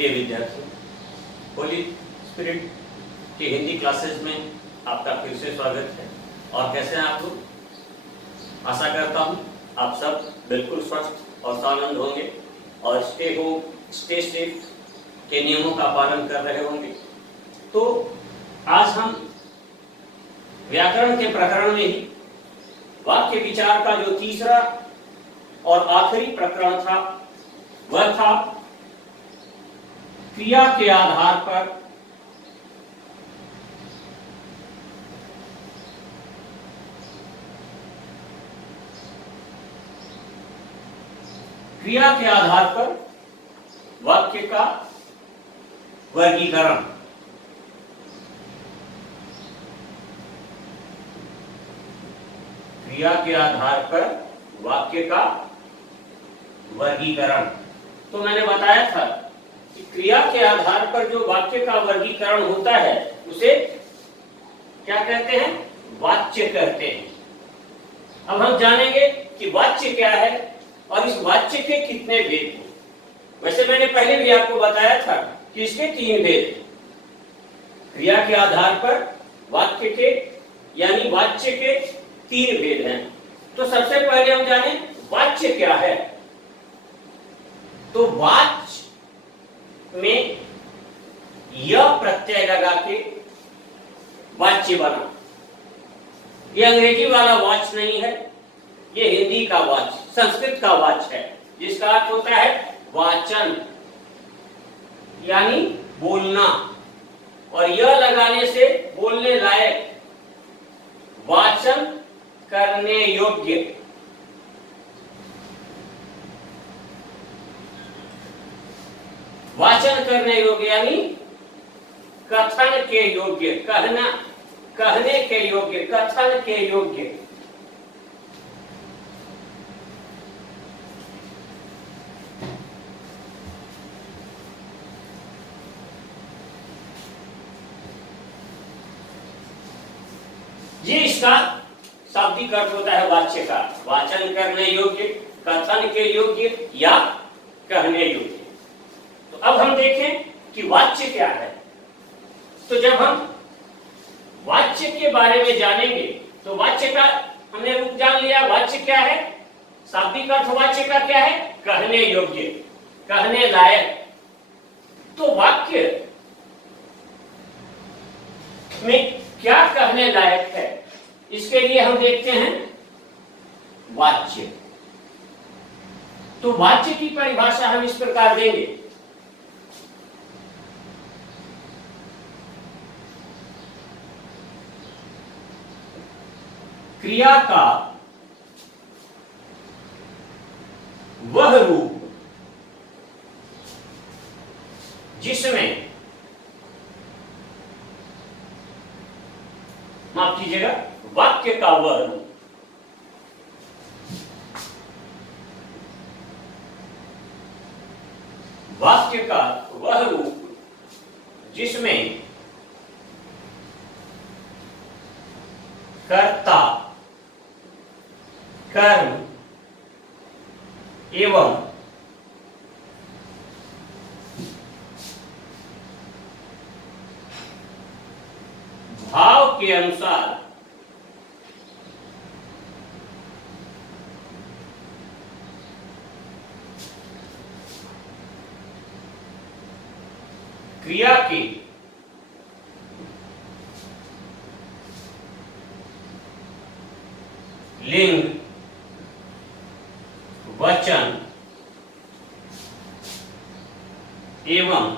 प्रिय विद्यार्थियों, होली स्पिरिट की हिंदी क्लासेस में आपका फिर से स्वागत है। और कैसे हैं आप लोग? आशा करता हूँ आप सब बिल्कुल स्वस्थ और स्वानंद होंगे और स्टे होम स्टे सेफ के नियमों का पालन कर रहे होंगे। तो आज हम व्याकरण के प्रकरण में ही वाक्य विचार का जो तीसरा और आखिरी प्रकरण था वह था क्रिया के आधार पर वाक्य का वर्गीकरण। क्रिया के आधार पर वाक्य का वर्गीकरण। तो मैंने बताया था कि क्रिया के आधार पर जो वाक्य का वर्गीकरण होता है उसे क्या कहते हैं? वाच्य कहते हैं। अब हम जानेंगे कि वाच्य क्या है और इस वाच्य के कितने भेद हैं। वैसे मैंने पहले भी आपको बताया था कि इसके 3 भेद हैं। क्रिया के आधार पर वाक्य के यानी वाच्य के 3 भेद हैं। तो सबसे पहले हम जाने वाच्य क्या है। तो वाच्य में यह प्रत्यय लगा के वाच्य बना। ये अंग्रेजी वाला वाच नहीं है, ये हिंदी का वाच, संस्कृत का वाच है, जिसका अर्थ होता है वाचन यानी बोलना, और यह लगाने से बोलने लायक, वाचन करने योग्य। वाचन करने योग्य यानी कथन के योग्य, कहने के योग्य, कथन के योग्य। ये इसका शाब्दिक अर्थ होता है वाच्य का, वाचन करने योग्य, कथन के योग्य या कहने योग्य। तो अब हम देखें कि वाच्य क्या है। तो जब हम वाच्य के बारे में जानेंगे तो वाच्य का हमने रूप जान लिया। वाच्य क्या है? शाब्दिक अर्थ वाच्य का क्या है? कहने योग्य, कहने लायक। तो वाक्य में क्या कहने लायक है, इसके लिए हम देखते हैं वाच्य। तो वाच्य की परिभाषा हम इस प्रकार देंगे। क्रिया का वह रूप जिसमें, माफ कीजिएगा, वाक्य का वह रूप वाक्य का वह रूप जिसमें कर्ता, कर्म एवं भाव के अनुसार क्रिया की लिंग, वचन एवं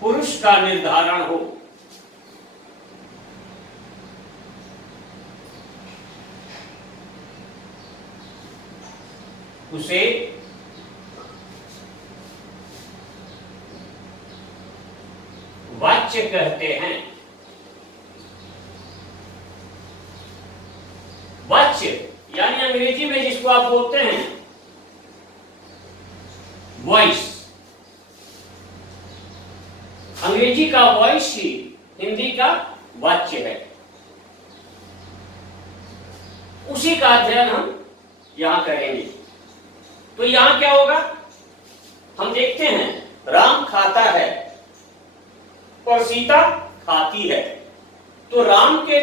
पुरुष का निर्धारण हो, उसे वाच्य कहते हैं। वाच्य यानी अंग्रेजी में जिसको आप बोलते हैं वॉइस, अंग्रेजी का वॉइस ही हिंदी का वाच्य है। उसी का अध्ययन हम यहां करेंगे। तो यहां क्या होगा, हम देखते हैं राम खाता है और सीता खाती है। तो राम के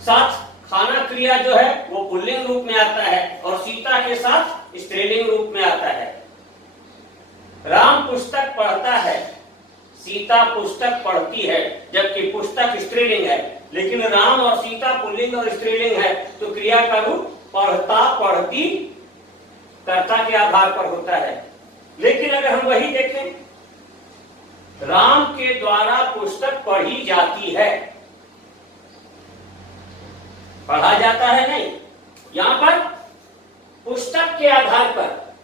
साथ खाना क्रिया जो है वो पुल्लिंग रूप में आता है और सीता के साथ स्त्रीलिंग रूप में आता है। राम पुस्तक पढ़ता है, सीता पुस्तक पढ़ती है, जबकि पुस्तक स्त्रीलिंग है। लेकिन राम और सीता पुल्लिंग और स्त्रीलिंग है, तो क्रिया का रूप पढ़ता पढ़ती कर्ता के आधार पर होता है। लेकिन अगर हम वही देखें, राम के द्वारा पुस्तक पढ़ी जाती है, पढ़ा जाता है नहीं, यहां पर पुस्तक के आधार पर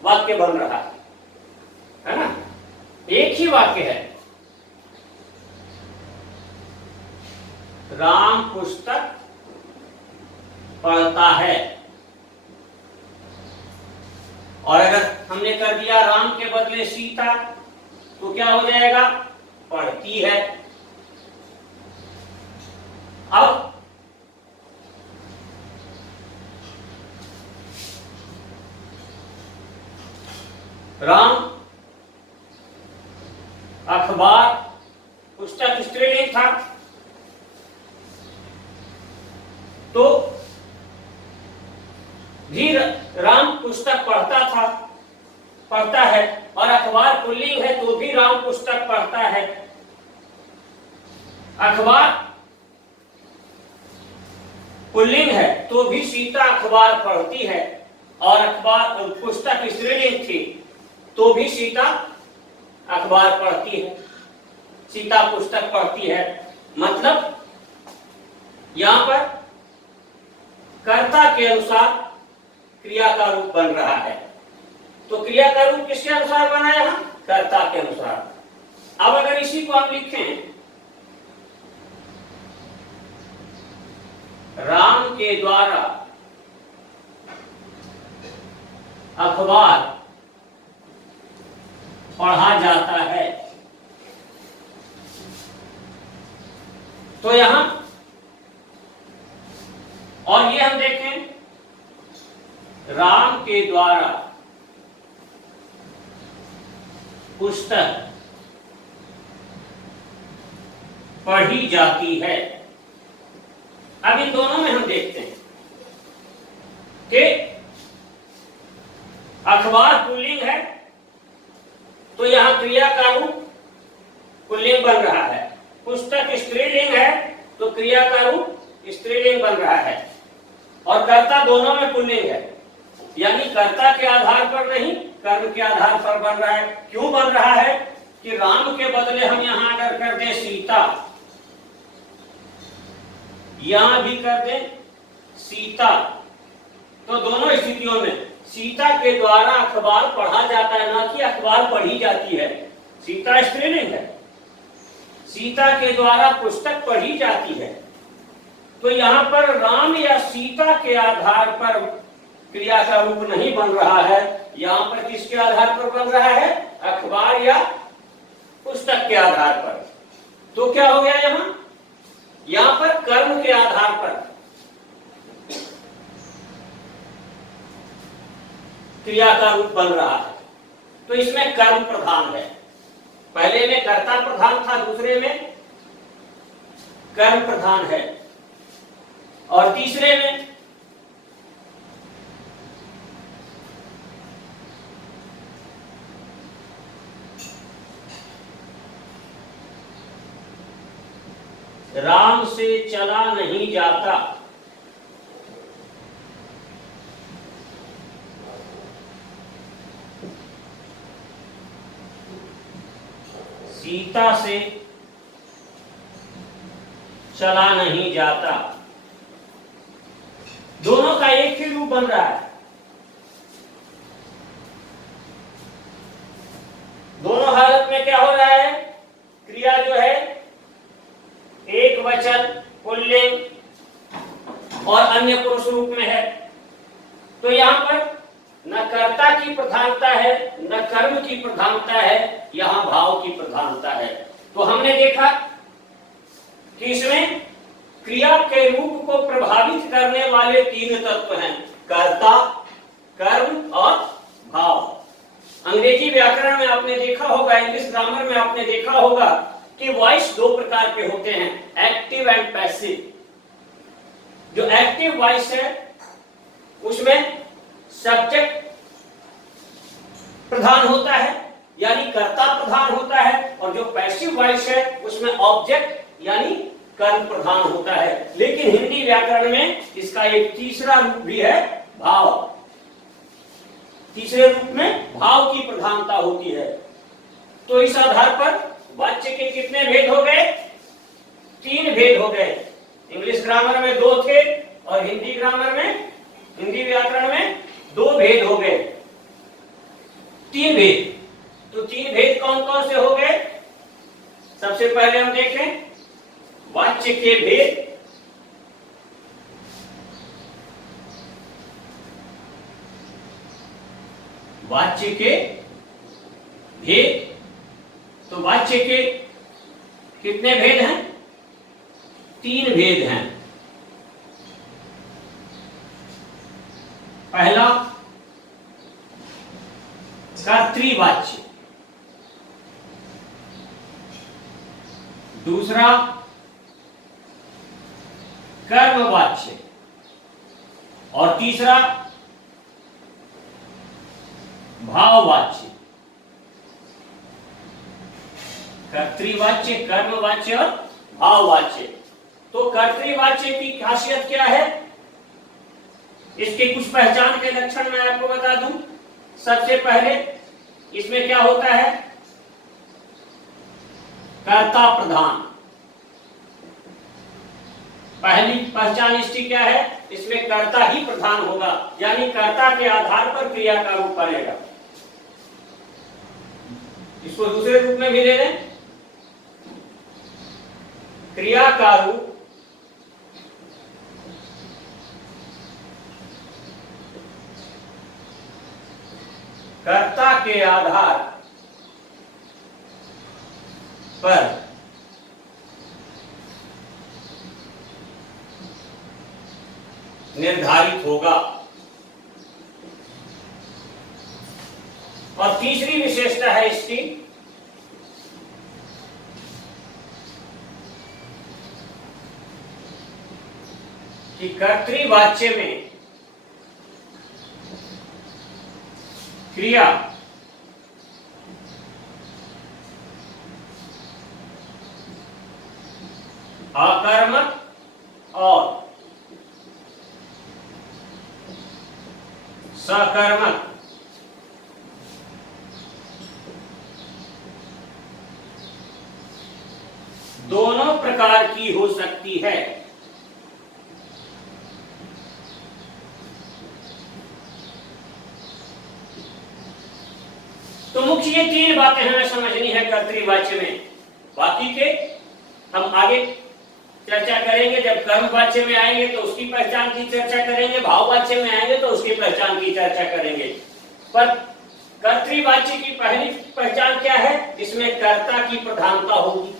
वाक्य बन रहा है ना, एक ही वाक्य है, राम पुस्तक पढ़ता है। और अगर हमने कर दिया राम के बदले सीता, तो क्या हो जाएगा, पढ़ती है। अब राम अखबार पुस्तक स्त्रीलिंग था, तो भी राम पुस्तक पढ़ता है, और अखबार पुल्लिंग है तो भी राम पुस्तक पढ़ता है। अखबार पुल्लिंग है तो भी सीता अखबार पढ़ती है, और अखबार पुस्तक स्त्रीलिंग थी तो भी सीता अखबार पढ़ती है, सीता पुस्तक पढ़ती है। मतलब यहां पर कर्ता के अनुसार क्रिया का रूप बन रहा है। तो क्रिया का रूप किसके अनुसार बना है, कर्ता के अनुसार। अब अगर इसी को हम लिखें, राम के द्वारा अखबार पढ़ा जाता है, तो यहां और ये हम देखें, राम के द्वारा पुस्तक पढ़ी जाती है। अब इन दोनों में हम देखते हैं कि अखबार पुल्लिंग है तो यहां क्रिया का रूप पुल्लिंग बन रहा है, पुस्तक स्त्रीलिंग है तो क्रिया का रूप स्त्रीलिंग बन रहा है, और कर्ता दोनों में पुल्लिंग है, यानी कर्ता के आधार पर नहीं, कर्म के आधार पर बन रहा है। क्यों बन रहा है कि राम के बदले हम यहां अगर कर दें सीता, यहां भी कर दें सीता, तो दोनों स्थितियों में सीता के द्वारा अखबार पढ़ा जाता है, ना कि अखबार पढ़ी जाती है। सीता स्त्रीलिंग है, सीता के द्वारा पुस्तक पढ़ी जाती है। तो यहां पर राम या सीता के आधार पर क्रिया का रूप नहीं बन रहा है, यहां पर किसके आधार पर बन रहा है, अखबार या पुस्तक के आधार पर। तो क्या हो गया, यहां पर कर्म के आधार पर क्रिया का रूप बन रहा है। तो इसमें कर्म प्रधान है, पहले में कर्ता प्रधान था, दूसरे में कर्म प्रधान है, और तीसरे में राम से चला नहीं जाता, सीता से चला नहीं जाता, दोनों का एक ही रूप बन रहा है। दोनों हालत में क्या हो रहा है, क्रिया जो है एक वचन पुल्लिंग और अन्य पुरुष रूप में है। तो यहां पर न कर्ता की प्रधानता है न कर्म की प्रधानता है, यहां भाव की प्रधानता है। तो हमने देखा कि इसमें क्रिया के रूप को प्रभावित करने वाले तीन तत्व हैं। कर्ता, कर्म और भाव। अंग्रेजी व्याकरण में आपने देखा होगा, इंग्लिश ग्रामर में आपने देखा होगा कि वॉइस दो प्रकार के होते हैं, एक्टिव एंड पैसिव। जो एक्टिव वॉइस है उसमें सब्जेक्ट प्रधान होता है, यानी कर्ता प्रधान होता है, और जो पैसिव वॉइस है उसमें ऑब्जेक्ट यानी कर्म प्रधान होता है। लेकिन हिंदी व्याकरण में इसका एक तीसरा रूप भी है, भाव। तीसरे रूप में भाव की प्रधानता होती है। तो इस आधार पर वाच्य के कितने भेद हो गए? 3 भेद हो गए। इंग्लिश ग्रामर में 2 थे और हिंदी ग्रामर में, हिंदी व्याकरण में 2 भेद हो गए। 3 भेद। तो 3 भेद कौन कौन से हो गए? सबसे पहले हम देखें वाच्य के भेद। वाच्य के भेद। तो वाच्य के कितने भेद हैं? 3 भेद हैं। पहला कर्तृवाच्य, दूसरा कर्मवाच्य और तीसरा भाववाच्य। कर्तृवाच्य, कर्मवाच्य और भाववाच्य। तो कर्तृवाच्य की खासियत क्या है? इसके कुछ पहचान के लक्षण मैं आपको बता दूं। सबसे पहले इसमें क्या होता है? कर्ता प्रधान। पहली पहचान इसकी क्या है? इसमें कर्ता ही प्रधान होगा, यानी कर्ता के आधार पर क्रिया का रूप बनेगा। इसको दूसरे रूप में भी ले लें, क्रिया का रूप कर्ता के आधार पर निर्धारित होगा। और तीसरी विशेषता है इसकी कि कर्तृवाच्य में क्रिया आकर्मक और सकर्मक दोनों प्रकार की हो सकती है। तो मुख्य ये 3 बातें हमें समझनी है कर्तृवाच्य में। बाकी के हम आगे चर्चा करेंगे। जब कर्मवाच्य में आएंगे तो उसकी पहचान की चर्चा करेंगे, भाववाच्य में आएंगे तो उसकी पहचान की चर्चा करेंगे। पर कर्तृवाच्य की पहली पहचान क्या है? इसमें कर्ता की प्रधानता होगी।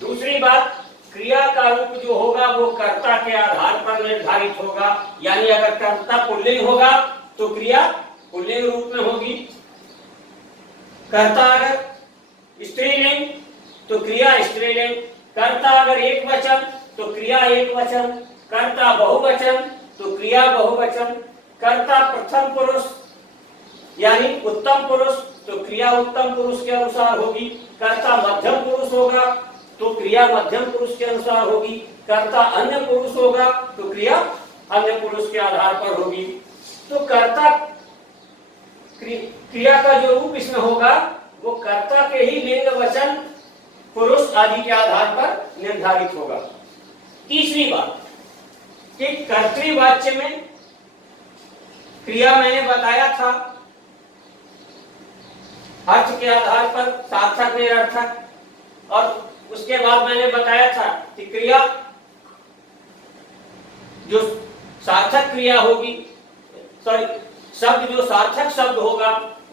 दूसरी बात, क्रिया का रूप जो होगा वो कर्ता के आधार पर निर्धारित होगा, यानी अगर कर्ता पुल्लिंग होगा तो क्रिया पुल्लिंग रूप में होगी। कर्ता अगर स्त्रीलिंग तो क्रिया स्त्रीलिंग। कर्ता अगर एक वचन तो क्रिया एक वचन। कर्ता बहुवचन तो क्रिया बहुवचन। कर्ता प्रथम पुरुष यानी उत्तम पुरुष तो क्रिया उत्तम पुरुष के अनुसार होगी। कर्ता मध्यम पुरुष होगा तो क्रिया मध्यम पुरुष के अनुसार होगी। कर्ता अन्य पुरुष होगा तो क्रिया अन्य पुरुष के आधार पर होगी। तो कर्ता क्रिया का जो रूप इसमें होगा वो कर्ता के ही लिंग वचन पुरुष आदि के आधार पर निर्धारित होगा। तीसरी बात कि कर्तृवाच्य में क्रिया मैंने बताया था अर्थ के आधार पर सार्थक निरर्थक, और उसके बाद मैंने बताया था कि क्रिया जो सार्थक क्रिया होगी, सॉरी शब्द जो सार्थक शब्द होगा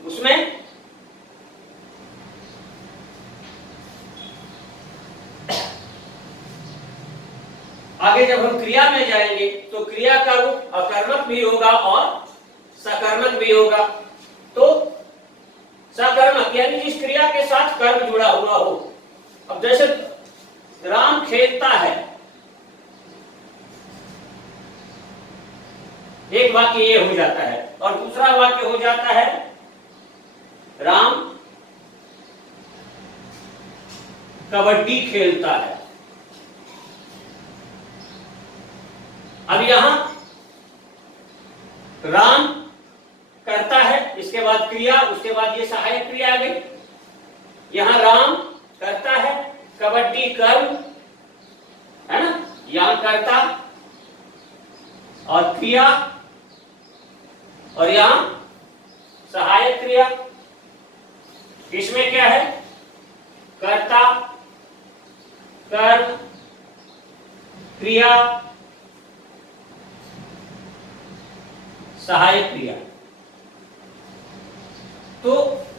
उसमें आगे जब हम क्रिया में जाएंगे तो क्रिया का रूप अकर्मक भी होगा और सकर्मक भी होगा। तो सकर्मक यानी जिस क्रिया के साथ कर्म जुड़ा हुआ हो। अब जैसे राम खेलता है, एक वाक्य ये हो जाता है, और दूसरा वाक्य हो जाता है राम कबड्डी खेलता है। अब यहां राम करता है, इसके बाद क्रिया, उसके बाद ये सहायक क्रिया आ गई। यहां राम करता है, कबड्डी कर्म है ना, यहां करता और क्रिया, और यहां सहायक क्रिया। इसमें क्या है? कर्ता, कर्म, क्रिया, सहायक क्रिया। तो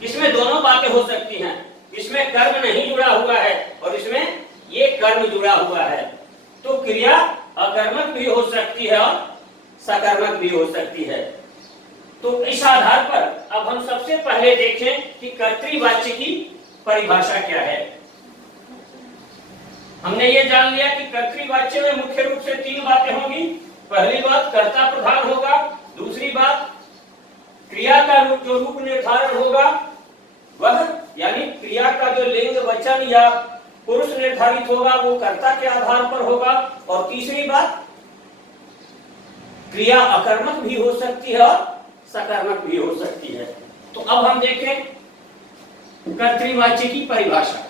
इसमें दोनों बातें हो सकती हैं, इसमें कर्म नहीं जुड़ा हुआ है और इसमें ये कर्म जुड़ा हुआ है। तो क्रिया अकर्मक भी हो सकती है और सकर्मक भी हो सकती है। तो इस आधार पर अब हम सबसे पहले देखें कि कर्तृवाच्य की परिभाषा क्या है। हमने ये जान लिया कि कर्तृवाच्य में मुख्य रूप से तीन बातें होंगी। पहली बात कर्ता प्रधान होगा, दूसरी बात क्रिया का जो रूप निर्धारण होगा वह, यानी क्रिया का जो लिंग, वचन या पुरुष निर्धारित होगा वो कर्ता के आधार पर होगा, और तीसरी बात क्रिया अकर्मक भी हो सकती है और सकर्मक भी हो सकती है। तो अब हम देखें कर्तृवाच्य की परिभाषा।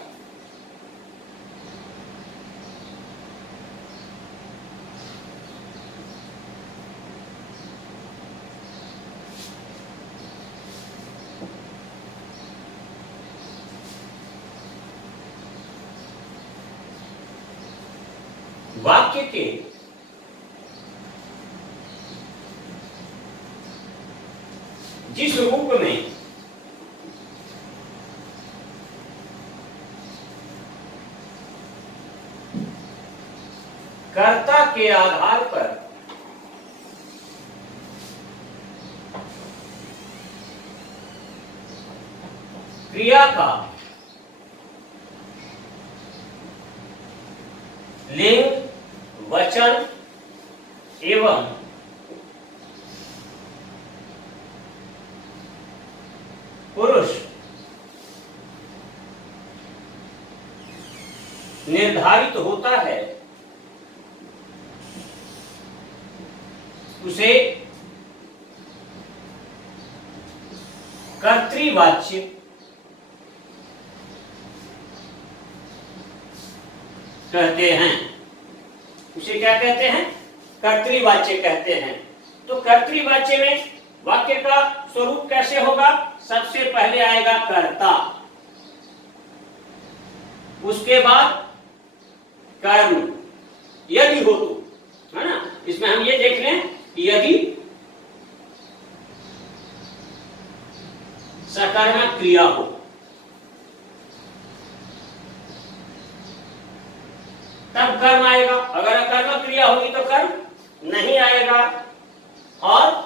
वाक्य के जिस रूप में कर्ता के आधार पर क्रिया का लिंग, वचन एवं पुरुष निर्धारित होता है उसे कर्तृवाच्य कहते हैं। उसे क्या कहते हैं? कर्तृवाच्य कहते हैं। तो कर्तृवाच्य में वाक्य का स्वरूप कैसे होगा? सबसे पहले आएगा कर्ता, उसके बाद कर्म, यदि हो तो, है ना। इसमें हम ये देख लें कि यदि सकर्मक क्रिया हो, तब कर्म आएगा। अगर अकर्मक क्रिया होगी तो कर्म नहीं आएगा। और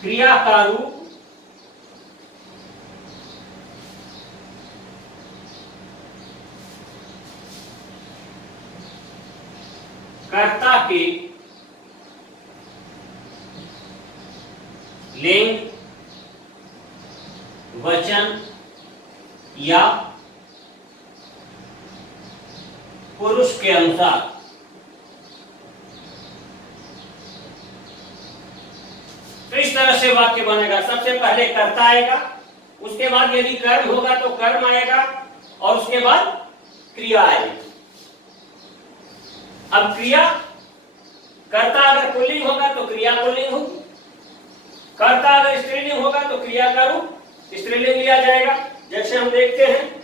क्रिया का रूप कर्ता के लिंग, वचन या पुरुष के अनुसार तो इस तरह से वाक्य बनेगा। सबसे पहले कर्ता आएगा, उसके बाद यदि कर्म होगा तो कर्म आएगा, और उसके बाद क्रिया आएगी। अब क्रिया, कर्ता अगर पुल्लिंग होगा तो क्रिया पुल्लिंग होगी, कर्ता अगर स्त्रीलिंग होगा तो क्रिया का रूप स्त्रीलिंग लिया जाएगा। जैसे हम देखते हैं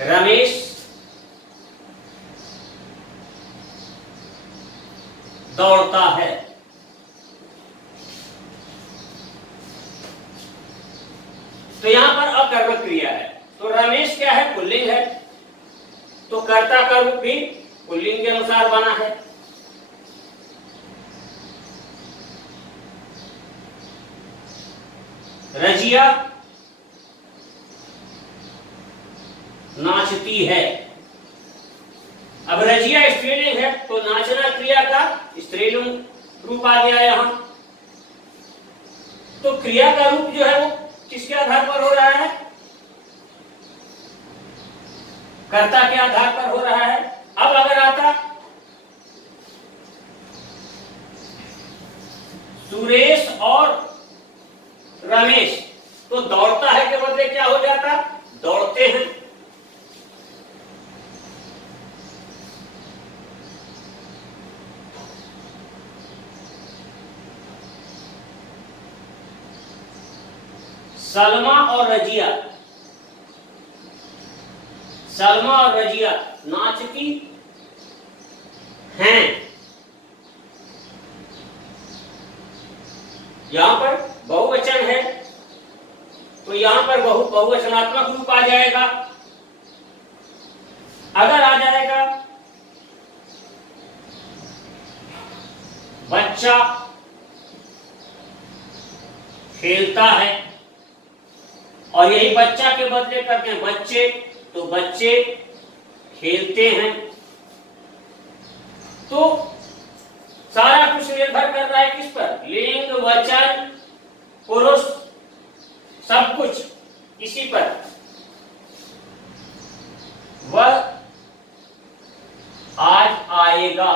रमेश दौड़ता है। तो यहां पर अकर्मक क्रिया है। तो रमेश क्या है? पुल्लिंग है, तो कर्ता का रूप भी पुल्लिंग के अनुसार बना है। रजिया नाचती है। अब रजिया स्त्रीलिंग है तो नाचना क्रिया का स्त्रीलिंग रूप आ गया यहां। तो क्रिया का रूप जो है वो किसके आधार पर हो रहा है? कर्ता के आधार पर हो रहा है। अब अगर आता सुरेश और रमेश, तो दौड़ता है के बदले क्या हो जाता? दौड़ते हैं। सलमा और रजिया, सलमा और रजिया नाचती हैं। यहां पर बहुवचन है तो यहां पर बहुवचनात्मक रूप आ जाएगा। अगर आ जाएगा बच्चा खेलता है, और यही बच्चा के बदले करते हैं बच्चे, तो बच्चे खेलते हैं। तो सारा कुछ निर्भर कर रहा है किस पर? लिंग, वचन, पुरुष, सब कुछ इसी पर। वह आज आएगा,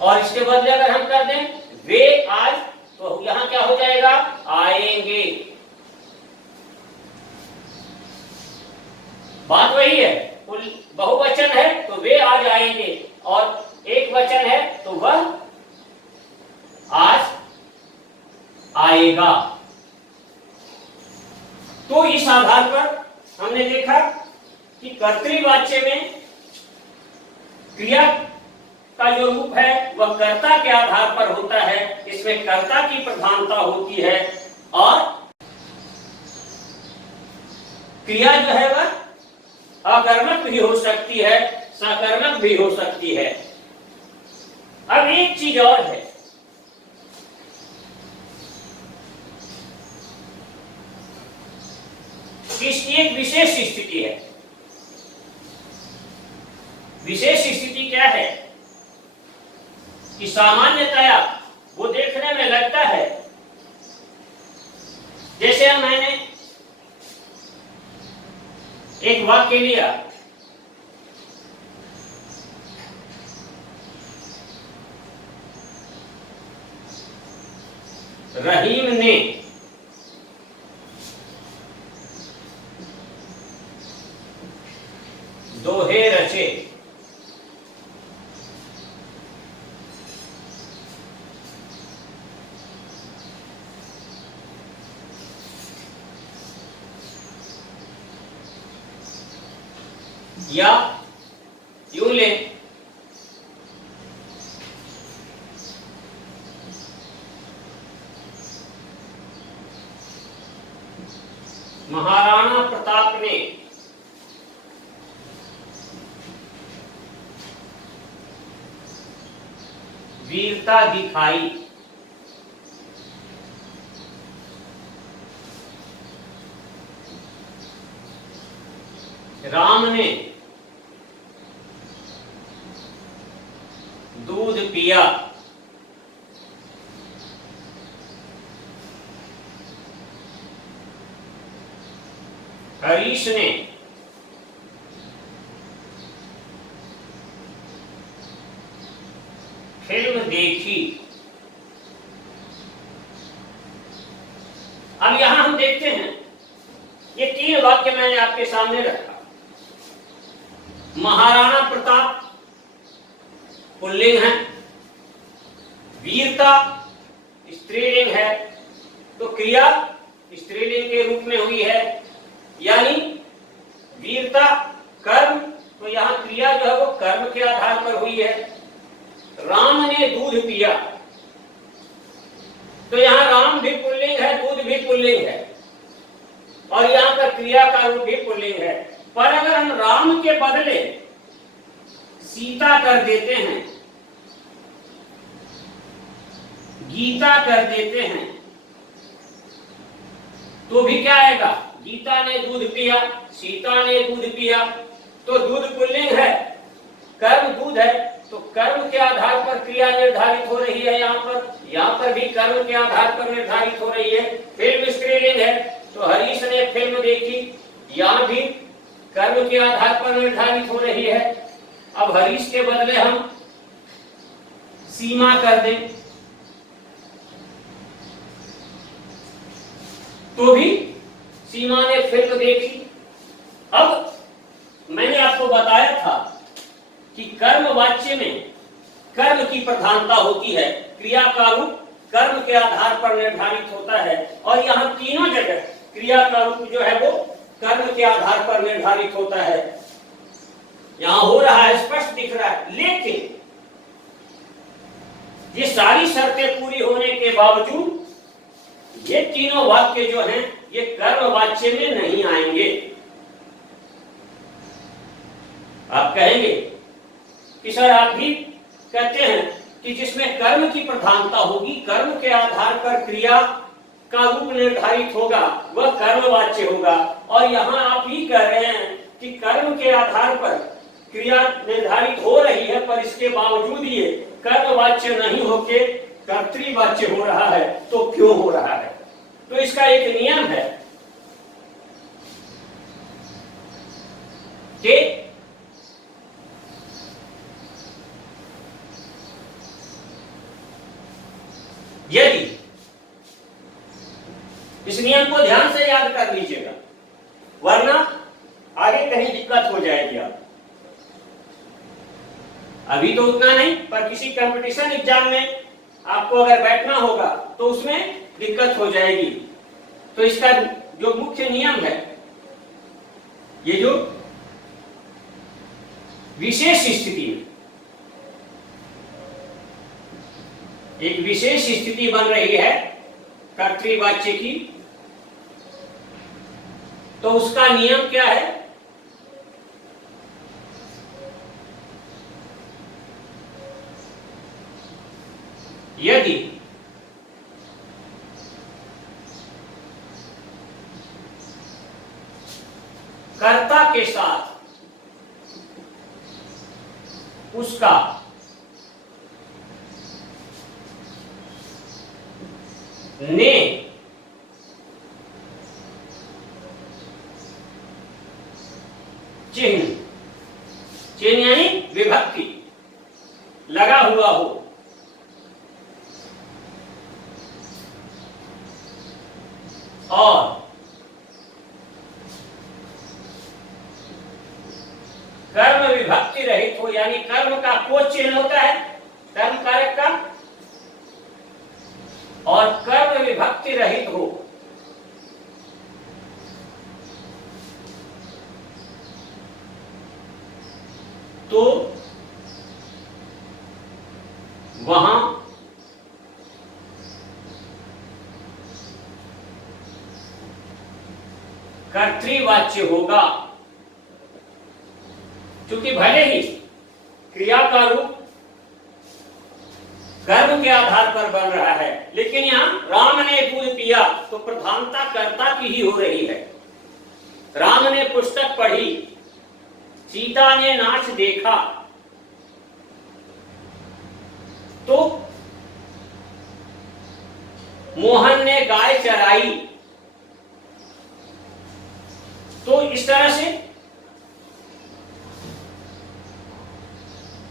और इसके बदले अगर हम कर दें वे आज, तो यहां क्या हो जाएगा? आएंगे। बात वही है, बहुवचन है तो वे आज आएंगे, और एक वचन है तो वह आज आएगा। तो इस आधार पर हमने देखा कि कर्तृवाच्य में क्रिया का जो रूप है वह कर्ता के आधार पर होता है। इसमें कर्ता की प्रधानता होती है, और क्रिया जो है वह अकर्मक भी हो सकती है, सकर्मक भी हो सकती है। अब एक चीज और है, इसकी एक विशेष स्थिति है। विशेष स्थिति क्या है कि सामान्यतया वो देखने में लगता है जैसे मैंने एक वाक्य लिया, रहीम ने दोहे रचे। या यूं ले, महाराणा प्रताप ने वीरता दिखाई। राम ने दूध पिया। हरीश ने फिल्म देखी। अब यहां हम देखते हैं, ये तीन वाक्य मैंने आपके सामने रखा। महाराणा प्रताप पुल्लिंग है, वीरता स्त्रीलिंग है, तो क्रिया स्त्रीलिंग के रूप में हुई है, यानी वीरता कर्म, तो यहाँ क्रिया जो है वो कर्म के आधार पर हुई है। राम ने दूध पिया, तो यहाँ राम भी पुल्लिंग है, दूध भी पुल्लिंग है, और यहाँ पर क्रिया का रूप भी पुल्लिंग है। पर अगर हम राम के बदले सीता कर देते हैं, गीता कर देते हैं, तो भी क्या आएगा? गीता ने दूध पिया, सीता ने दूध पिया, तो दूध पुल्लिंग है, कर्म दूध है, तो कर्म के आधार पर क्रिया निर्धारित हो रही है। यहाँ पर भी कर्म के आधार पर निर्धारित हो रही है। फिल्म स्त्रीलिंग है, तो हरीश ने फिल्म देखी, यहाँ भी कर्म के आधार पर निर्धारित हो रही है। अब हरीश के बदले हम सीमा कर दें, तो भी सीमा ने फिल्म देखी। अब मैंने आपको बताया था कि कर्म वाच्य में कर्म की प्रधानता होती है, क्रिया का रूप कर्म के आधार पर निर्धारित होता है, और यहाँ तीनों जगह क्रिया का रूप जो है वो कर्म के आधार पर निर्धारित होता है। यहाँ हो रहा है, स्पष्ट दिख रहा है। लेकिन ये सारी शर्तें पूरी होने के बावजूद ये तीनों वाक्य जो हैं ये कर्म वाच्य में नहीं आएंगे। आप कहेंगे कि सर आप भी कहते हैं कि जिसमें कर्म की प्रधानता होगी, कर्म के आधार पर क्रिया का रूप निर्धारित होगा, वह कर्मवाच्य होगा, और यहाँ आप ही कह रहे हैं कि कर्म के आधार पर क्रिया निर्धारित हो रही है, पर इसके बावजूद ये कर्मवाच्य नहीं होके कर्तृवाच्य हो रहा है। तो क्यों हो रहा है? तो इसका एक नियम है कि यदि, इस नियम को ध्यान से याद कर लीजिएगा, वरना आगे कहीं दिक्कत हो जाएगी। आप अभी तो उतना नहीं, पर किसी कंपटीशन एग्जाम में आपको अगर बैठना होगा तो उसमें दिक्कत हो जाएगी। तो इसका जो मुख्य नियम है, ये जो विशेष स्थिति, एक विशेष स्थिति बन रही है कर्तृवाच्य की, तो उसका नियम क्या है? यदि कर्ता के साथ उसका ने चिन्ह, चिन्ह यानी विभक्ति लगा हुआ हो, और कर्म विभक्ति रहित हो, यानी कर्म का कोई चिन्ह होता है कर्म कारक का, और कर्म विभक्ति रहित हो, तो वहां कर्तृवाच्य होगा। क्योंकि भले ही क्रिया का रूप कर्म के आधार पर बन रहा है, लेकिन यहां राम ने दूध पिया, तो प्रधानता कर्ता की ही हो रही है। राम ने पुस्तक पढ़ी, सीता ने नाच देखा, तो मोहन ने गाय चराई। तो इस तरह से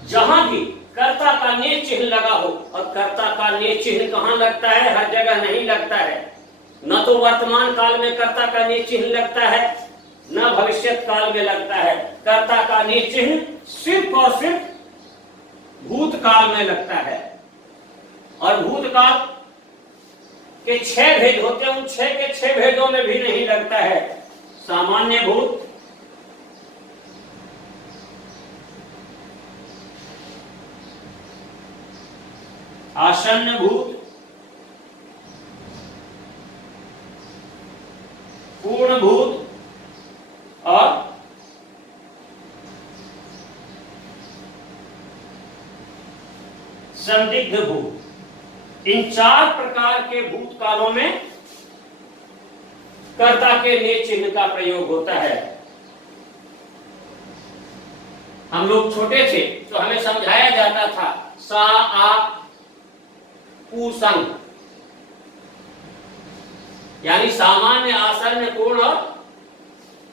जहां भी कर्ता का ने चिन्ह लगा हो, और कर्ता का ने चिन्ह कहां लगता है? हर जगह नहीं लगता है। न तो वर्तमान काल में कर्ता का ने चिन्ह लगता है, न भविष्यत काल में लगता है। कर्ता का ने चिन्ह सिर्फ और सिर्फ भूतकाल में लगता है, और भूतकाल के 6 भेद होते हैं, उन 6 के 6 भेदों में भी नहीं लगता है। सामान्य भूत, आसन्न भूत, पूर्ण भूत और संदिग्ध भूत। इन 4 प्रकार के भूतकालों में कर्ता के ने चिन्ह का प्रयोग होता है। हम लोग छोटे थे तो हमें समझाया जाता था सा आ पू संग, यानी सामान्य, आसन्न, पूर्ण और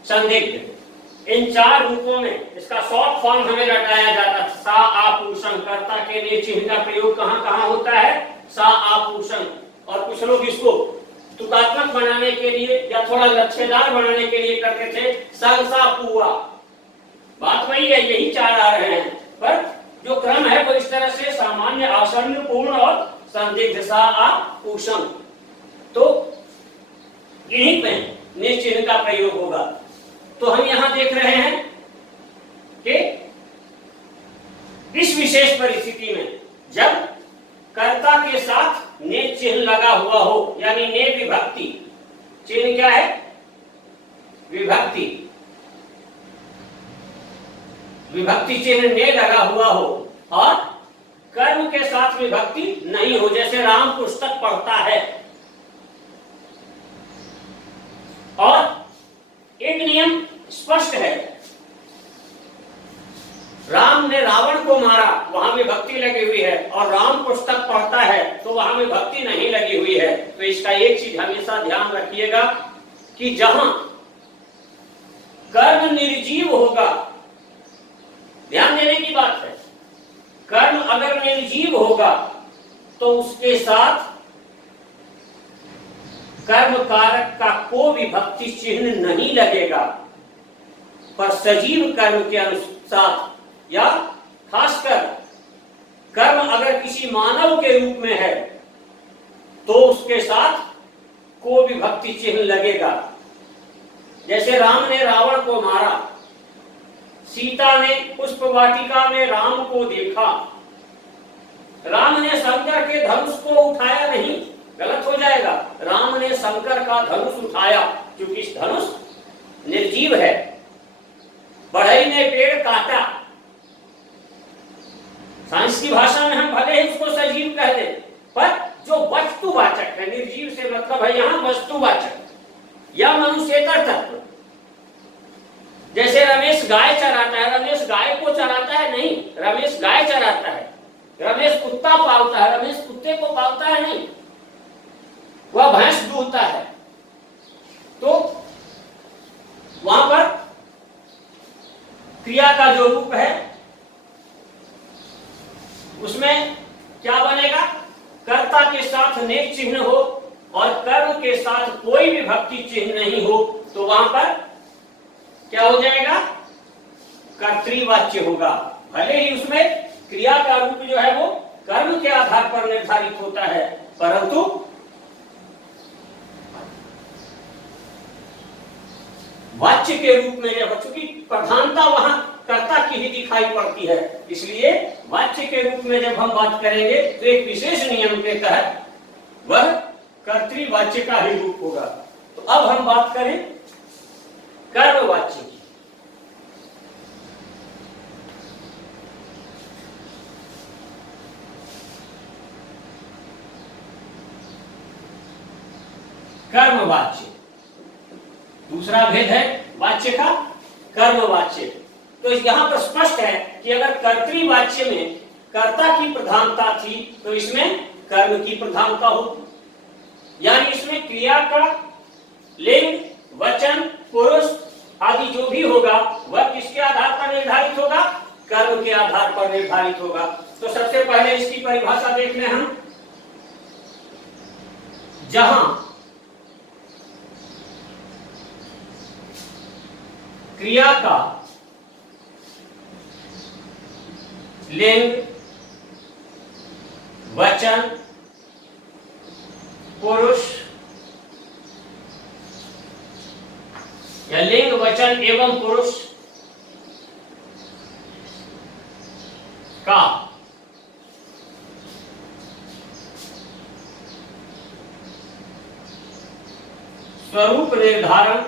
संदिग्ध। इन 4 रूपों में इसका शॉर्ट फॉर्म हमें रटाया जाता था सा आ पू संग। कर्ता के लिए चिन्ह का प्रयोग कहां कहां होता है? सा आ पू संग। और कुछ लोग इसको तुकात्मक बनाने के लिए या थोड़ा लच्छेदार बनाने के लिए करते थे संग सा पुआ। बात वही है, यही 4 आ रहे हैं, पर जो क्रम है वो इस तरह से सामान्य, आसन्न, पूर्ण और संदिग्ध, सा आ पू संग। तो इन्हीं पे ने चिन्ह का प्रयोग होगा। तो हम यहां देख रहे हैं कि इस विशेष परिस्थिति में जब कर्ता के साथ ने चिन्ह लगा हुआ हो, यानी ने विभक्ति। चिन्ह क्या है? विभक्ति। विभक्ति चिन्ह ने लगा हुआ हो और कर्म के साथ विभक्ति नहीं हो, जैसे राम पुस्तक पढ़ता है। और एक नियम स्पष्ट है, राम ने रावण को मारा, वहां विभक्ति लगी हुई है, और राम पुस्तक पढ़ता है तो वहां विभक्ति नहीं लगी हुई है। तो इसका एक चीज हमेशा ध्यान रखिएगा कि जहां कर्म निर्जीव होगा, ध्यान देने की बात है, कर्म अगर निर्जीव होगा तो उसके साथ कर्म कारक का को विभक्ति चिन्ह नहीं लगेगा। पर सजीव कर्म के अनुसार या खासकर कर्म अगर किसी मानव के रूप में है तो उसके साथ को विभक्ति चिन्ह लगेगा। जैसे राम ने रावण को मारा, सीता ने पुष्प वाटिका में राम को देखा, राम ने शंकर के धनुष को उठाया नहीं, गलत हो जाएगा। राम ने शंकर का धनुष उठाया क्योंकि इस धनुष निर्जीव है। बढ़ई ने पेड़ काटा, साइंस की भाषा में हम भले ही उसको सजीव कह दें, पर जो वस्तुवाचक है, निर्जीव से मतलब है यहां वस्तुवाचक या मनुष्येतर तत्व। जैसे रमेश गाय चराता है, रमेश गाय को चराता है नहीं, रमेश गाय चराता है। रमेश कुत्ता पालता है, रमेश कुत्ते को पालता है नहीं, वह भैंस दूहता है। तो वहां पर क्रिया का जो रूप है उसमें क्या बनेगा? कर्ता के साथ ने चिन्ह हो और कर्म के साथ कोई विभक्ति चिन्ह नहीं हो, तो वहां पर क्या हो जाएगा? कर्तृवाच्य होगा। भले ही उसमें क्रिया का रूप जो है वो कर्म के आधार पर निर्धारित होता है, परंतु वाच्य के रूप में जब, चूंकि प्रधानता वहां कर्ता की ही दिखाई पड़ती है, इसलिए वाच्य के रूप में जब हम बात करेंगे तो एक विशेष नियम के तहत वह कर्तृवाच्य का ही रूप होगा। तो अब हम बात करें कर्मवाच्य की। कर्मवाच्य दूसरा भेद है वाच्य का, कर्मवाच्य। तो यहां पर स्पष्ट है कि अगर कर्तृवाच्य में कर्ता की प्रधानता थी तो इसमें कर्म की प्रधानता हो, यानी इसमें क्रिया का लिंग, वचन, पुरुष आदि जो भी होगा वह किसके आधार पर निर्धारित होगा? कर्म के आधार पर निर्धारित होगा। तो सबसे पहले इसकी परिभाषा देख लें हम। जहां क्रिया का लिंग, वचन, पुरुष या लिंग, वचन एवं पुरुष का स्वरूप निर्धारण,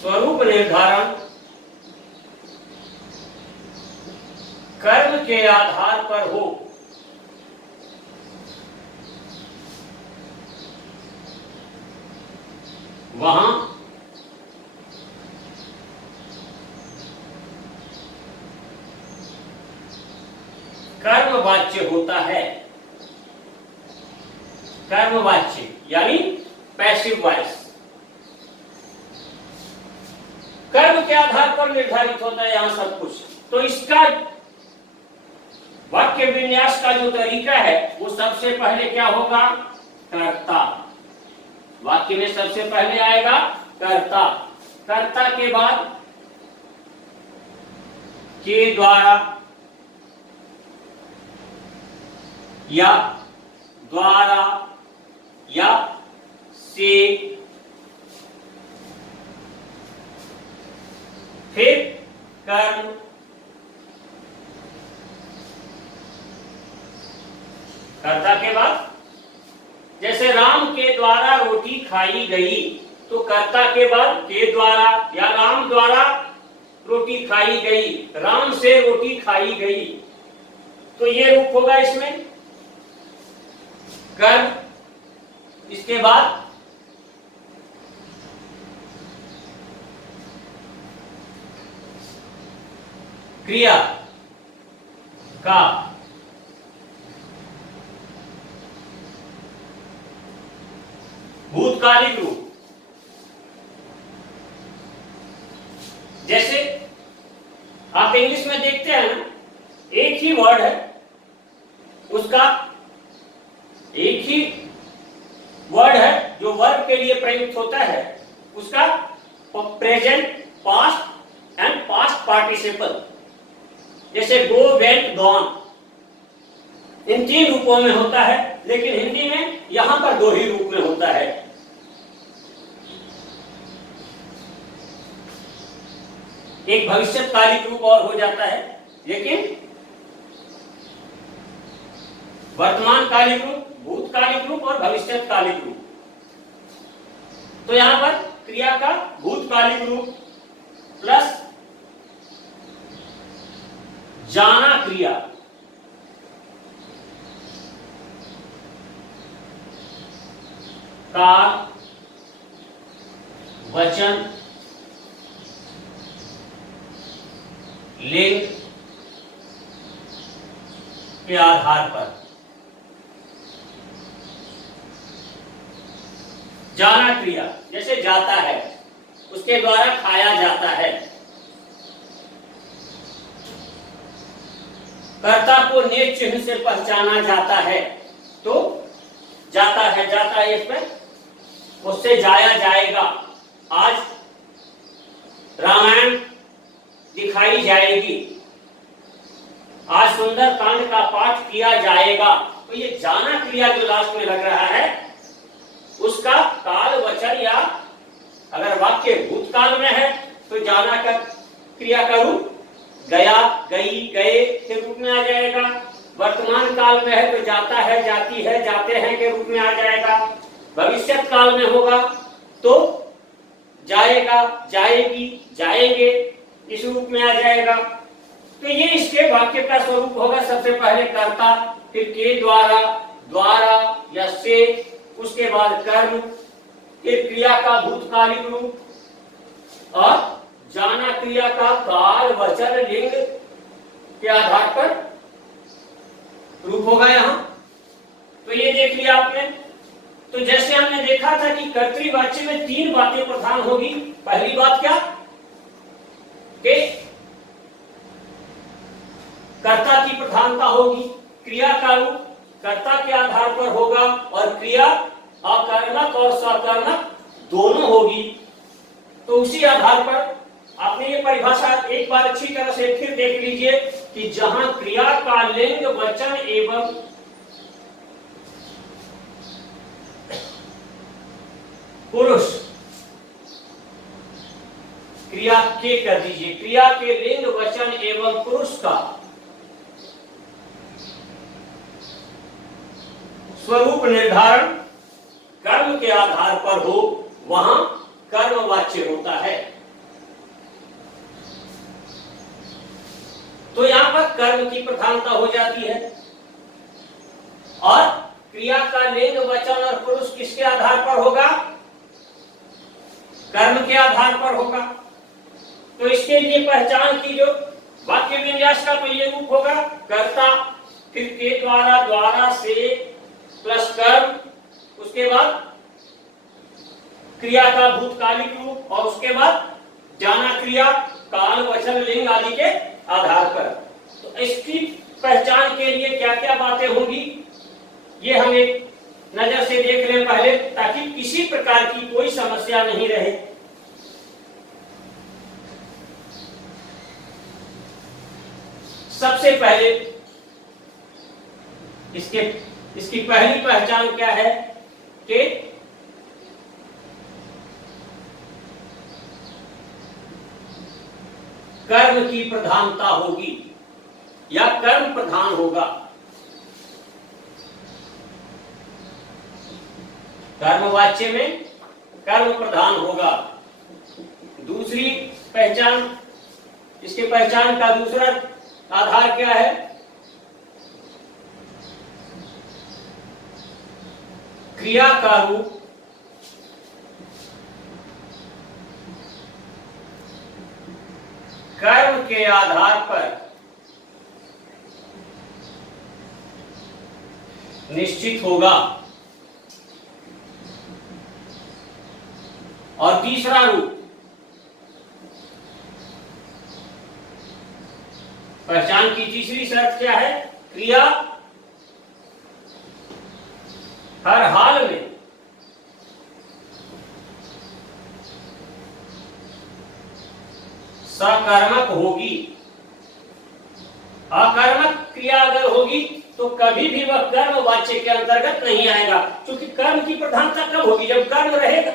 स्वरूप निर्धारण कर्म के आधार पर हो, वहां कर्मवाच्य होता है। कर्मवाच्य यानी पैसिव वॉइस कर्म के आधार पर निर्धारित होता है यहां सब कुछ। तो इसका वाक्य विन्यास का जो तरीका है वो सबसे पहले क्या होगा? कर्ता। वाक्य में सबसे पहले आएगा कर्ता, कर्ता के बाद के द्वारा या द्वारा या से, फिर कर्म, कर्ता के बाद जैसे राम के द्वारा रोटी खाई गई, तो कर्ता के बाद के द्वारा या राम द्वारा रोटी खाई गई, राम से रोटी खाई गई, तो ये रूप होगा इसमें कर्म। इसके बाद क्रिया का भूतकालिक रूप, जैसे आप इंग्लिश में देखते हैं ना, एक ही वर्ड है, उसका एक ही वर्ड है जो वर्ब के लिए प्रयुक्त होता है, उसका present, past and past participle, जैसे गो, वेंट, गॉन, इन 3 रूपों में होता है, लेकिन हिंदी में यहां पर 2 ही रूप में होता है। एक भविष्यकालिक रूप और हो जाता है, लेकिन वर्तमानकालिक रूप, भूतकालिक रूप और भविष्यकालिक रूप। तो यहां पर क्रिया का भूतकालिक रूप प्लस जाना क्रिया, काल, वचन, लिंग के आधार पर जाना क्रिया, जैसे जाता है, उसके द्वारा खाया जाता है, कर्ता को नेत्र चिन्ह से पहचाना जाता है, तो जाता है इसमें, उससे जाया जाएगा, आज रामायण दिखाई जाएगी, आज सुंदर कांड का पाठ किया जाएगा। तो ये जाना क्रिया जो लास्ट में लग रहा है, उसका काल, वचन, या अगर वाक्य भूतकाल में है तो जाना का क्रिया का रूप गया, गई, गए के रूप में आ जाएगा। वर्तमान काल में है तो जाता है, जाती है, जाते हैं के रूप में आ जाएगा। भविष्यत काल में होगा तो जाएगा, जाएगी, जाएंगे इस रूप में आ जाएगा। तो ये इसके वाक्य का स्वरूप होगा। सबसे पहले कर्ता, फिर के द्वारा, द्वारा या से, उसके बाद कर्म, फिर क्रिया का भूतकालिक रूप और जाना क्रिया का काल, वचन, लिंग के आधार पर रूप होगा यहां। तो ये देख लिया आपने। तो जैसे हमने देखा था कि कर्तृवाच्य में 3 बातें प्रधान होगी। पहली बात क्या कि कर्ता की प्रधानता होगी, क्रिया का रूप कर्ता के आधार पर होगा और क्रिया अकर्मक और सकर्मक दोनों होगी। तो उसी आधार पर आपने ये परिभाषा एक बार अच्छी तरह से फिर देख लीजिए कि जहां क्रिया का लिंग, वचन एवं पुरुष, क्रिया के कर दीजिए, क्रिया के लिंग, वचन एवं पुरुष का स्वरूप निर्धारण कर्म के आधार पर हो, वहां कर्मवाच्य होता है। तो यहां पर कर्म की प्रधानता हो जाती है और क्रिया का लिंग, वचन और पुरुष किसके आधार पर होगा? कर्म के आधार पर होगा। तो इसके लिए पहचान की जो वाक्य विन्यास का तो ये रूप होगा कर्ता, फिर के द्वारा, द्वारा से प्लस कर्म, उसके बाद क्रिया का भूतकालिक रूप और उसके बाद जाना क्रिया काल, वचन, लिंग आदि के आधार पर। तो इसकी पहचान के लिए क्या क्या बातें होंगी ये हम एक नजर से देख लें पहले, ताकि किसी प्रकार की कोई समस्या नहीं रहे। सबसे पहले इसकी पहली पहचान क्या है कि कर्म की प्रधानता होगी या कर्म प्रधान होगा। कर्मवाच्य में कर्म प्रधान होगा। दूसरी पहचान, इसके पहचान का दूसरा आधार क्या है? क्रिया का रूप कर्म के आधार पर निश्चित होगा। और तीसरा रूप, पहचान की तीसरी शर्त क्या है? क्रिया हर हाल में सकर्मक होगी। अकर्मक क्रिया अगर होगी तो कभी भी वह कर्म वाच्य के अंतर्गत नहीं आएगा, क्योंकि कर्म की प्रधानता कब होगी? जब कर्म रहेगा।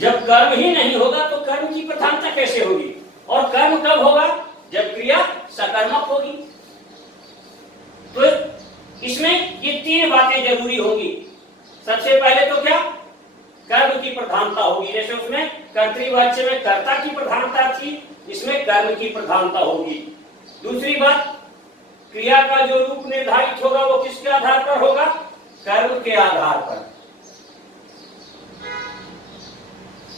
जब कर्म ही नहीं होगा तो कर्म की प्रधानता कैसे होगी? और कर्म कब होगा? जब क्रिया सकर्मक होगी। तो इसमें ये तीन बातें जरूरी होंगी। सबसे पहले तो क्या? कर्म की प्रधानता होगी। जैसे उसमें कर्तृवाच्य में कर्ता की प्रधानता थी, इसमें कर्म की प्रधानता होगी। दूसरी बात, क्रिया का जो रूप निर्धारित होगा वो किसके आधार पर होगा? कर्म के आधार पर।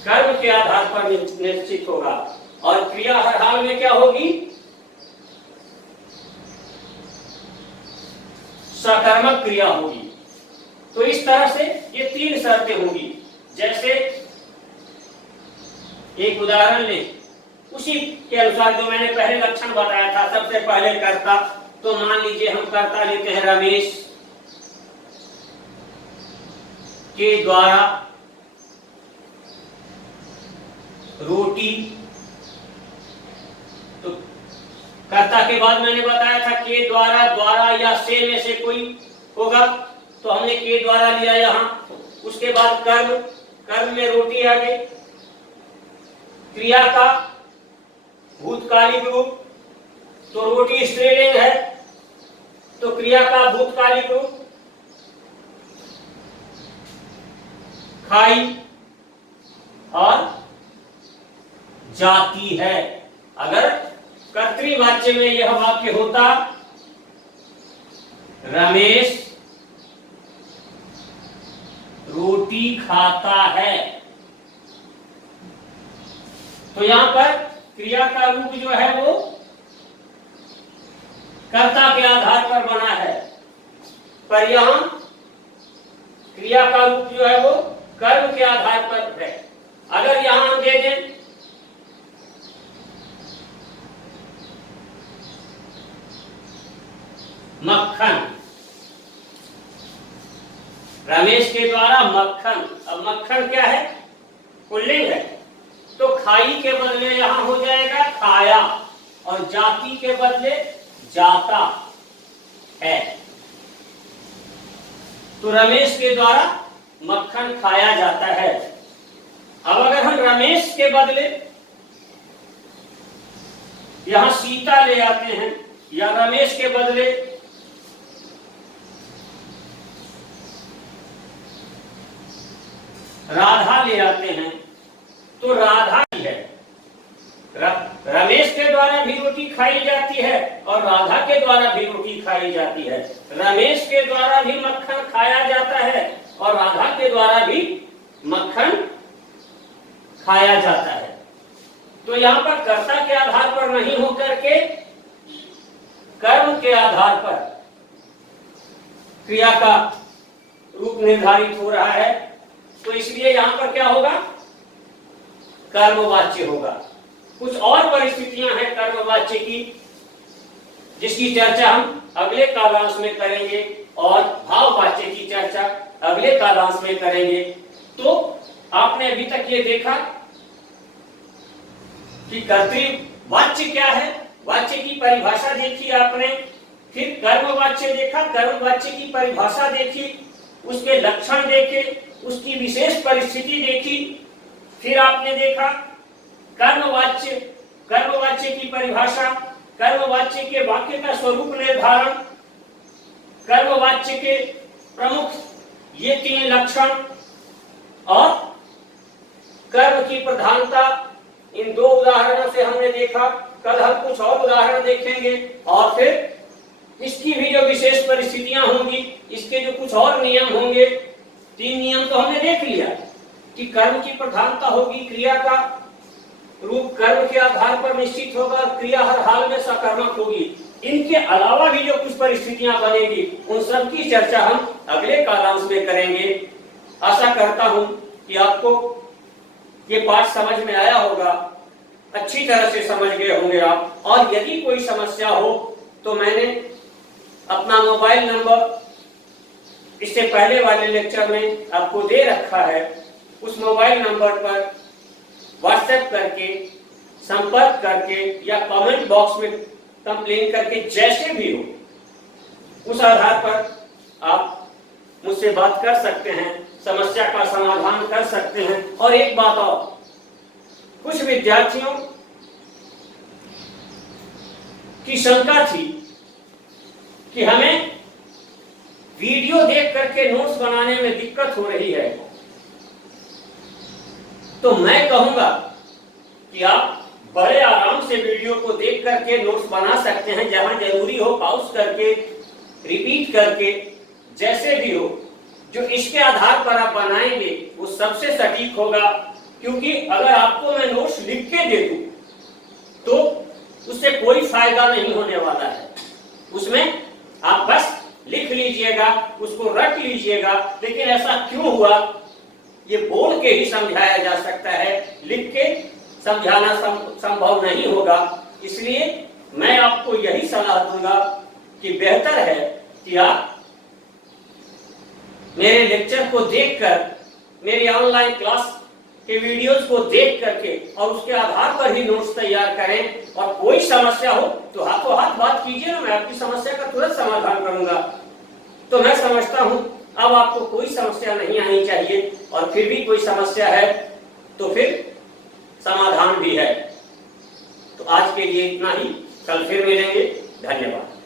कर्म के आधार पर निश्चित होगा। और क्रिया हर हाल में क्या होगी? सकर्मक क्रिया होगी। तो इस तरह से ये तीन शर्तें होंगी। जैसे एक उदाहरण ले, उसी के अनुसार जो मैंने पहले लक्षण बताया था। सबसे पहले कर्ता, तो मान लीजिए हम कर्ता लेते हैं रमेश के द्वारा रोटी। तो कर्ता के बाद मैंने बताया था के द्वारा, द्वारा या से में से कोई होगा, तो हमने के द्वारा लिया यहां। उसके बाद कर्म, कर्म में रोटी आ गई। क्रिया का भूतकालिक रूप, तो रोटी स्त्रीलिंग है, तो क्रिया का भूतकालिक रूप खाई और जाती है। अगर कर्तृवाच्य में यह वाक्य होता रमेश रोटी खाता है, तो यहां पर क्रिया का रूप जो है वो कर्ता के आधार पर बना है, पर यहां क्रिया का रूप जो है वो कर्म के आधार पर है। अगर यहां हम दे दें मक्खन, रमेश के द्वारा मक्खन, अब मक्खन क्या है? पुल्लिंग है, तो खाई के बदले यहां हो जाएगा खाया, और जाति के बदले जाता है। तो रमेश के द्वारा मक्खन खाया जाता है। अब अगर हम रमेश के बदले यहां सीता ले आते हैं, या रमेश के बदले राधा ले आते हैं तो राधा ही है। रमेश के द्वारा भी रोटी खाई जाती है और राधा के द्वारा भी रोटी खाई जाती है। रमेश के द्वारा भी मक्खन खाया जाता है और राधा के द्वारा भी मक्खन खाया जाता है। तो यहाँ पर कर्ता के आधार पर नहीं होकर के कर्म के आधार पर क्रिया का रूप निर्धारित हो रहा है। तो इसलिए यहाँ पर क्या होगा, कर्मवाच्य होगा। कुछ और परिस्थितियां हैं कर्मवाच्य की, जिसकी चर्चा हम अगले कालांश में करेंगे और भाववाच्य की चर्चा अगले कालांश में करेंगे। तो आपने अभी तक ये देखा कि कर्तृवाच्य क्या है, वाच्य की परिभाषा देखी आपने, फिर कर्मवाच्य देखा, कर्मवाच्य की परिभाषा देखी, उसके लक्षण देखे, उसकी विशेष परिस्थिति देखी, फिर आपने देखा कर्मवाच्य, कर्मवाच्य की परिभाषा, कर्मवाच्य के वाक्य का स्वरूप निर्धारण, कर्मवाच्य के प्रमुख ये 3 लक्षण और कर्म की प्रधानता। इन 2 उदाहरणों से हमने देखा। कल हम कुछ और उदाहरण देखेंगे और फिर इसकी भी जो विशेष परिस्थितियां होंगी, इसके जो कुछ और नियम होंगे। 3 नियम तो हमने देख लिया कि कर्म की प्रधानता होगी, क्रिया का रूप कर्म के आधार पर निश्चित होगा, क्रिया हर हाल में सकर्मक होगी। इनके अलावा भी जो कुछ परिस्थितियां बनेगी, उन सब की चर्चा हम अगले कालांश में करेंगे। आशा करता हूं कि आपको ये पाठ समझ में आया होगा, अच्छी तरह से समझ गए होंगे आप। और यदि कोई समस्या हो तो मैंने अपना मोबाइल नंबर इससे पहले वाले लेक्चर में आपको दे रखा है। उस मोबाइल नंबर पर व्हाट्सएप करके, संपर्क करके या कमेंट बॉक्स में कंप्लेन करके, जैसे भी हो उस आधार पर आप मुझसे बात कर सकते हैं, समस्या का समाधान कर सकते हैं। और एक बात और, कुछ विद्यार्थियों की शंका थी कि हमें वीडियो देख करके नोट्स बनाने में दिक्कत हो रही है। तो मैं कहूंगा कि आप बड़े आराम से वीडियो को देख करके नोट्स बना सकते हैं। जहां जरूरी हो पॉज करके, रिपीट करके, जैसे भी हो, जो इसके आधार पर आप बनाएंगे वो सबसे सटीक होगा। क्योंकि अगर आपको मैं नोट्स लिख के दे दूं तो उससे कोई फायदा नहीं होने वाला है। उसमें आप बस लिख लीजिएगा, उसको रट लीजिएगा, लेकिन ऐसा क्यों हुआ ये बोल के ही समझाया जा सकता है, लिख के समझाना संभव नहीं होगा। इसलिए मैं आपको यही सलाह दूंगा कि बेहतर है कि आप मेरे लेक्चर को देखकर, मेरी ऑनलाइन क्लास के वीडियोस को देख करके और उसके आधार पर ही नोट्स तैयार करें। और कोई समस्या हो तो हाथों हाथ बात कीजिए ना, मैं आपकी समस्या का तुरंत समाधान करूंगा। तो मैं समझता हूं अब आपको कोई समस्या नहीं आनी चाहिए, और फिर भी कोई समस्या है तो फिर समाधान भी है। तो आज के लिए इतना ही, कल फिर मिलेंगे। धन्यवाद।